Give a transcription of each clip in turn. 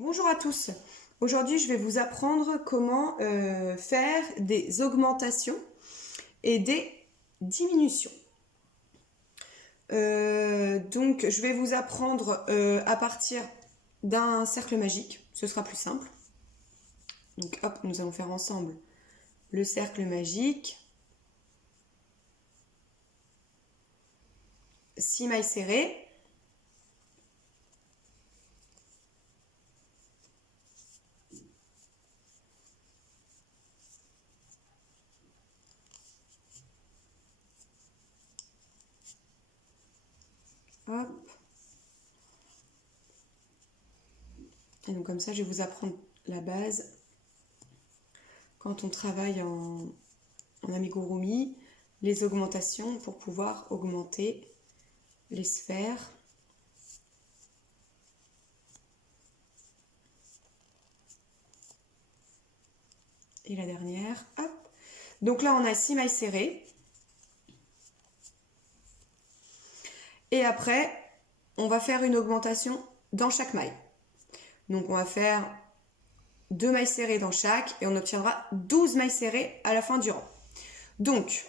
Bonjour à tous. Aujourd'hui, je vais vous apprendre comment faire des augmentations et des diminutions. Donc, je vais vous apprendre à partir d'un cercle magique. Ce sera plus simple. Donc, hop, nous allons faire ensemble le cercle magique. 6 mailles serrées. Hop. Et donc comme ça, je vais vous apprendre la base. Quand on travaille en amigurumi, les augmentations pour pouvoir augmenter les sphères. Et la dernière, hop. Donc là, on a 6 mailles serrées. Et après, on va faire une augmentation dans chaque maille. Donc on va faire 2 mailles serrées dans chaque et on obtiendra 12 mailles serrées à la fin du rang. Donc,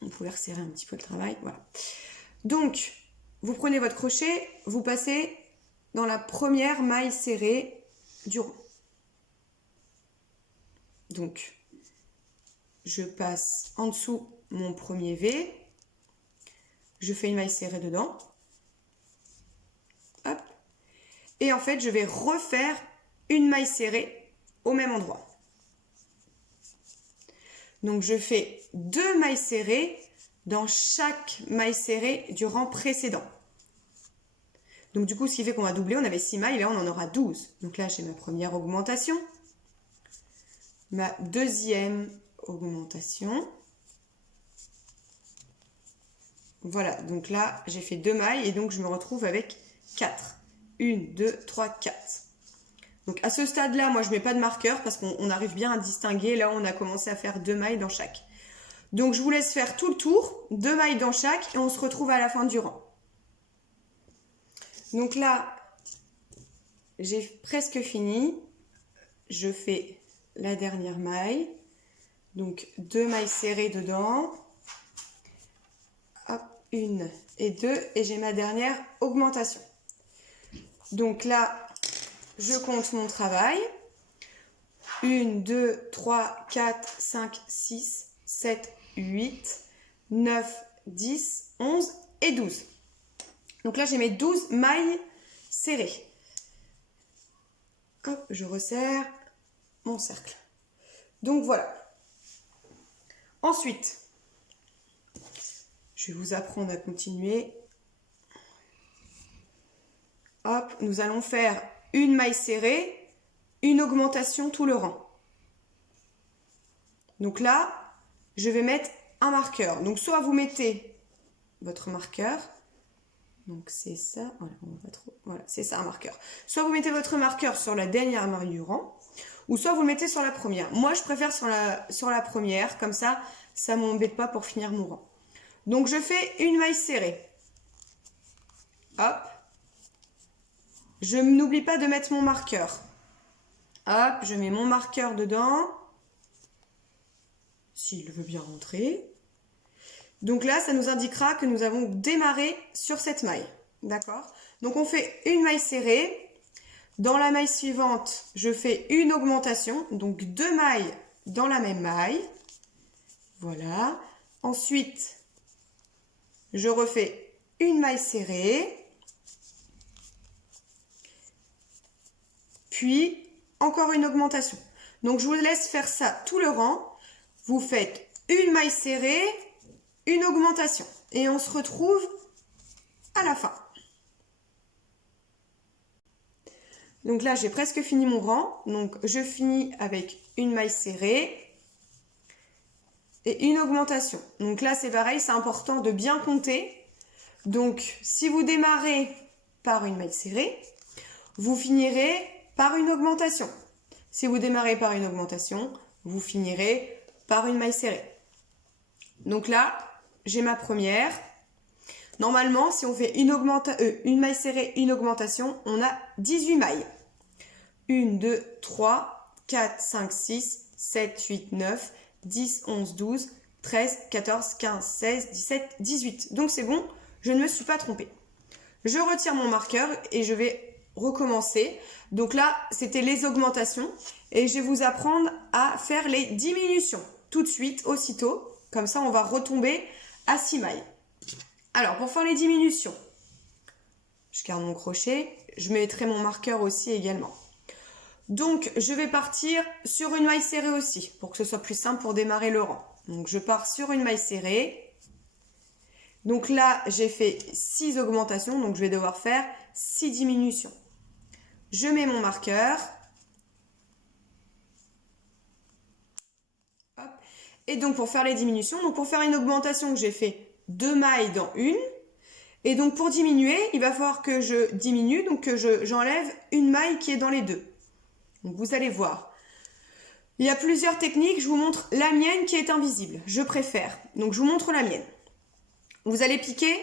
on pouvait resserrer un petit peu le travail, voilà. Donc, vous prenez votre crochet, vous passez dans la première maille serrée du rang. Donc, je passe en dessous mon premier V, je fais une maille serrée dedans, hop, et en fait, je vais refaire une maille serrée au même endroit. Donc, je fais 2 mailles serrées dans chaque maille serrée du rang précédent. Donc, du coup, ce qui fait qu'on va doubler, on avait 6 mailles, là, on en aura 12. Donc là, j'ai ma première augmentation, ma deuxième augmentation. Voilà, donc là, j'ai fait 2 mailles et donc je me retrouve avec 4. 1, 2, 3, 4. Donc à ce stade-là, moi, je ne mets pas de marqueur parce qu'on arrive bien à distinguer. Là, on a commencé à faire 2 mailles dans chaque. Donc, je vous laisse faire tout le tour, 2 mailles dans chaque et on se retrouve à la fin du rang. Donc là, j'ai presque fini. Je fais la dernière maille. Donc, 2 mailles serrées dedans. Hop, 1 et 2. Et j'ai ma dernière augmentation. Donc là, je compte mon travail. 1, 2, 3, 4, 5, 6, 7, 8, 9, 10, 11 et 12. Donc là, j'ai mes 12 mailles serrées. Hop, je resserre mon cercle. Donc voilà. Ensuite, je vais vous apprendre à continuer. Hop, nous allons faire une maille serrée, une augmentation tout le rang. Donc là, je vais mettre un marqueur. Donc soit vous mettez votre marqueur. Donc c'est ça, voilà, c'est ça un marqueur. Soit vous mettez votre marqueur sur la dernière maille du rang, ou soit vous le mettez sur la première. Moi, je préfère sur la première, comme ça, ça ne m'embête pas pour finir mon rang. Donc je fais une maille serrée. Hop. Je n'oublie pas de mettre mon marqueur. Hop, je mets mon marqueur dedans. S'il veut bien rentrer. Donc là, ça nous indiquera que nous avons démarré sur cette maille. D'accord? Donc on fait une maille serrée. Dans la maille suivante, je fais une augmentation. Donc 2 mailles dans la même maille. Voilà. Ensuite, je refais une maille serrée. Puis, encore une augmentation. Donc, je vous laisse faire ça tout le rang. Vous faites une maille serrée, une augmentation. Et on se retrouve à la fin. Donc là, j'ai presque fini mon rang. Donc, je finis avec une maille serrée et une augmentation. Donc là, c'est pareil, c'est important de bien compter. Donc, si vous démarrez par une maille serrée, vous finirez par une augmentation. Si vous démarrez par une augmentation, vous finirez par une maille serrée. Donc là, j'ai ma première. Normalement, si on fait une maille serrée, une augmentation, on a 18 mailles. 1, 2, 3, 4, 5, 6, 7, 8, 9, 10, 11, 12, 13, 14, 15, 16, 17, 18. Donc c'est bon, je ne me suis pas trompée. Je retire mon marqueur et je vais recommencer. Donc là, c'était les augmentations et je vais vous apprendre à faire les diminutions tout de suite, aussitôt. Comme ça, on va retomber à 6 mailles. Alors, pour faire les diminutions, je garde mon crochet. Je mettrai mon marqueur aussi également. Donc, je vais partir sur une maille serrée aussi, pour que ce soit plus simple pour démarrer le rang. Donc, je pars sur une maille serrée. Donc là, j'ai fait 6 augmentations, donc je vais devoir faire 6 diminutions. Je mets mon marqueur. Hop. Et donc, pour faire les diminutions, donc pour faire une augmentation, j'ai fait 2 mailles dans une. Et donc, pour diminuer, il va falloir que je diminue, donc que j'enlève une maille qui est dans les deux. Donc, vous allez voir. Il y a plusieurs techniques. Je vous montre la mienne qui est invisible. Je préfère. Donc, je vous montre la mienne. Vous allez piquer,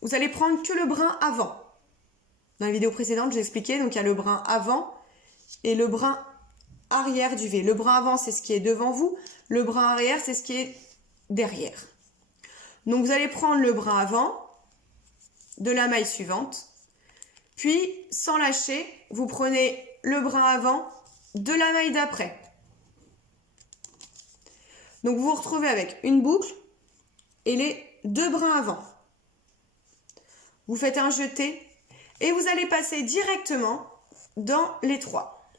vous allez prendre que le brin avant. Dans la vidéo précédente, j'ai expliqué, donc il y a le brin avant et le brin arrière du V. Le brin avant, c'est ce qui est devant vous. Le brin arrière, c'est ce qui est derrière. Donc, vous allez prendre le brin avant de la maille suivante. Puis, sans lâcher, vous prenez le brin avant de la maille d'après. Donc, vous vous retrouvez avec une boucle et les 2 brins avant. Vous faites un jeté et vous allez passer directement dans les 3.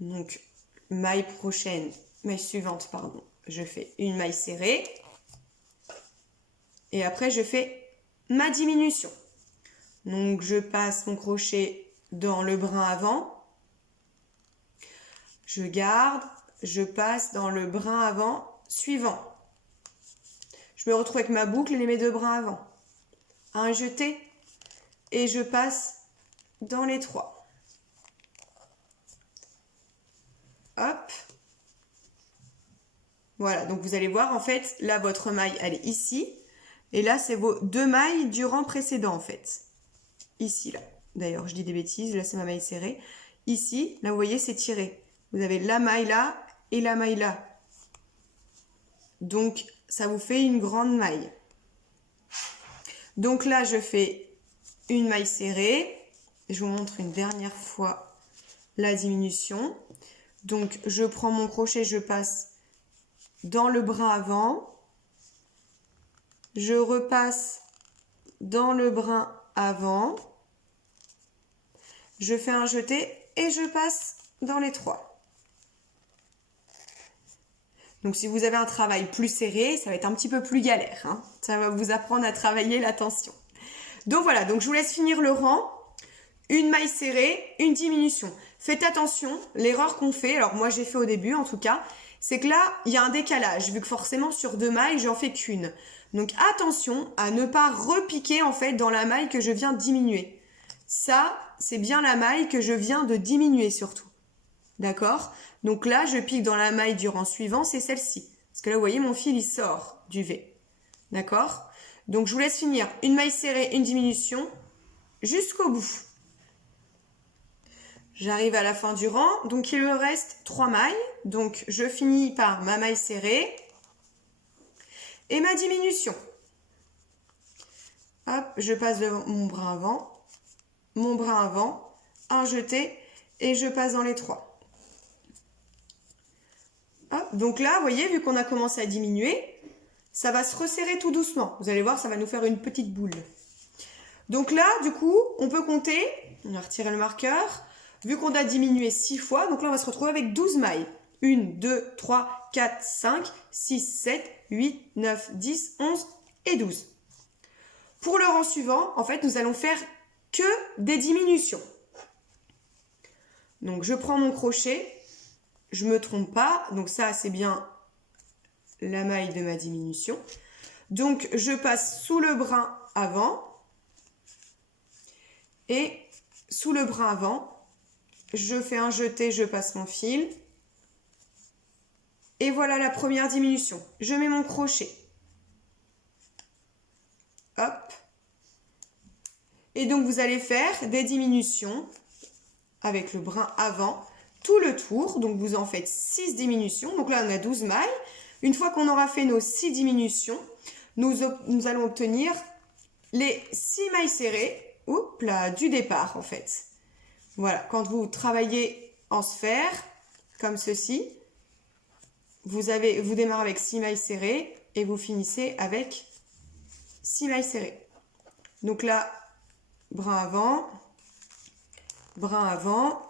Donc, maille suivante, pardon. Je fais une maille serrée. Et après, je fais ma diminution. Donc, je passe mon crochet dans le brin avant. Je garde, je passe dans le brin avant suivant. Je me retrouve avec ma boucle et mes 2 brins avant. Un jeté et je passe dans les 3. Hop. Voilà, donc vous allez voir, en fait, là, votre maille, elle est ici. Et là, c'est vos 2 mailles du rang précédent, en fait. Ici, là. D'ailleurs, je dis des bêtises, là, c'est ma maille serrée. Ici, là, vous voyez, c'est tiré. Vous avez la maille là et la maille là. Donc, ça vous fait une grande maille. Donc là, je fais une maille serrée. Je vous montre une dernière fois la diminution. Donc, je prends mon crochet, je passe dans le brin avant. Je repasse dans le brin avant. Je fais un jeté et je passe dans les 3. Donc, si vous avez un travail plus serré, ça va être un petit peu plus galère, hein. Ça va vous apprendre à travailler la tension. Donc, voilà. Donc, je vous laisse finir le rang. Une maille serrée, une diminution. Faites attention, l'erreur qu'on fait, alors moi j'ai fait au début en tout cas, c'est que là, il y a un décalage, vu que forcément sur 2 mailles, j'en fais qu'une. Donc, attention à ne pas repiquer en fait dans la maille que je viens de diminuer. Ça, c'est bien la maille que je viens de diminuer surtout. D'accord? Donc là, je pique dans la maille du rang suivant, c'est celle-ci. Parce que là, vous voyez, mon fil, il sort du V. D'accord? Donc, je vous laisse finir une maille serrée, une diminution, jusqu'au bout. J'arrive à la fin du rang, donc il me reste 3 mailles. Donc, je finis par ma maille serrée et ma diminution. Hop, je passe devant mon brin avant, un jeté et je passe dans les 3. Hop, donc là, vous voyez, vu qu'on a commencé à diminuer, ça va se resserrer tout doucement. Vous allez voir, ça va nous faire une petite boule. Donc là, du coup, on peut compter. On va retirer le marqueur. Vu qu'on a diminué 6 fois, donc là, on va se retrouver avec 12 mailles. 1, 2, 3, 4, 5, 6, 7, 8, 9, 10, 11 et 12. Pour le rang suivant, en fait, nous allons faire que des diminutions. Donc, je prends mon crochet. Je ne me trompe pas. Donc, ça, c'est bien la maille de ma diminution. Donc, je passe sous le brin avant. Et sous le brin avant, je fais un jeté, je passe mon fil. Et voilà la première diminution. Je mets mon crochet. Hop. Et donc, vous allez faire des diminutions avec le brin avant tout le tour. Donc, vous en faites 6 diminutions. Donc là, on a 12 mailles. Une fois qu'on aura fait nos 6 diminutions, nous allons obtenir les 6 mailles serrées du départ, en fait. Voilà, quand vous travaillez en sphère, comme ceci, vous démarrez avec 6 mailles serrées et vous finissez avec 6 mailles serrées. Donc là, brin avant,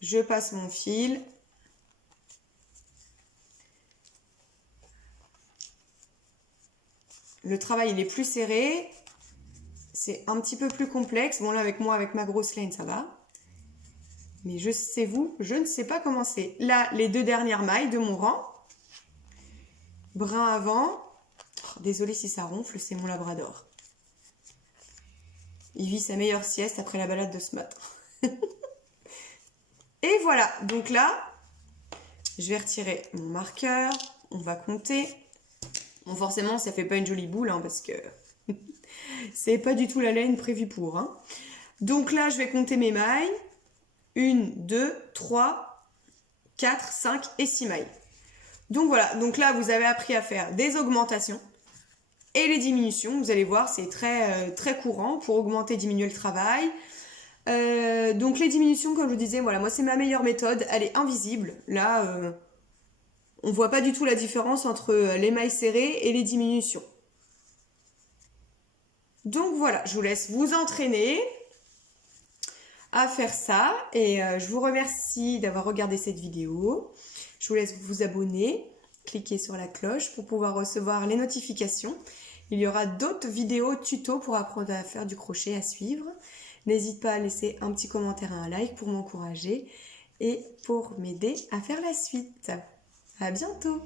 je passe mon fil. Le travail, il est plus serré. C'est un petit peu plus complexe. Bon, là, avec ma grosse laine, ça va. Mais je ne sais pas comment c'est. Là, les 2 dernières mailles de mon rang. Brin avant. Oh, désolée si ça ronfle, c'est mon labrador. Il vit sa meilleure sieste après la balade de ce matin. Et voilà, donc là, je vais retirer mon marqueur. On va compter. Bon, forcément, ça fait pas une jolie boule, hein, parce que c'est pas du tout la laine prévue pour. Hein. Donc là, je vais compter mes mailles. 1, 2, 3, 4, 5 et 6 mailles. Donc voilà, donc là, vous avez appris à faire des augmentations et les diminutions. Vous allez voir, c'est très courant pour augmenter, diminuer le travail. Donc les diminutions, comme je vous disais, voilà, moi c'est ma meilleure méthode. Elle est invisible. Là, on voit pas du tout la différence entre les mailles serrées et les diminutions. Donc voilà, je vous laisse vous entraîner à faire ça et je vous remercie d'avoir regardé cette vidéo. Je vous laisse vous abonner, cliquer sur la cloche pour pouvoir recevoir les notifications. Il y aura d'autres vidéos tutos pour apprendre à faire du crochet à suivre. N'hésite pas à laisser un petit commentaire et un like pour m'encourager et pour m'aider à faire la suite. À bientôt!